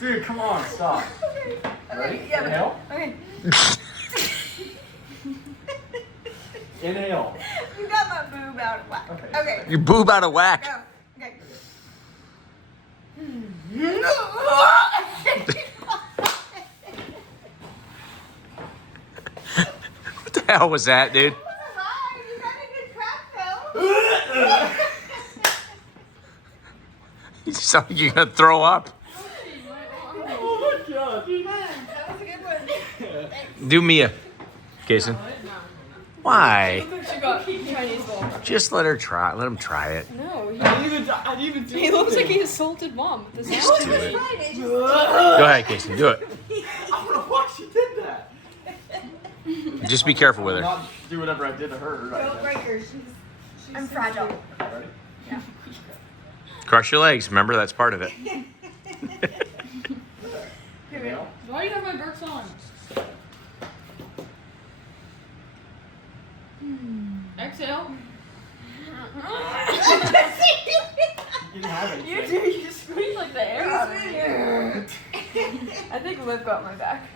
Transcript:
Dude, come on, stop. Okay. Ready? Yeah, Inhale. Okay. Inhale. You got my boob out of whack. Okay. Your boob out of whack. Go. Okay. What the hell was that, dude? You got a good crack, though. You sound like you're gonna throw up. Oh my god, dude. That was a good one. Do Mia, Cason. Why? She got Chinese ball. Just let her try. Let him try it. No, I didn't even do he looks like anything. he assaulted mom with this Just do it. Go ahead, Cason. Do it. I don't know why she did that. Just be careful with her. Not do whatever I did to her. Right Don't now. break her. I'm fragile. Ready? Crush your legs. Remember, that's part of it. Inhale. Why do you have my Birks on? Exhale. You didn't have You anything. do. You squeeze like the air out of me. I think Liv got my back.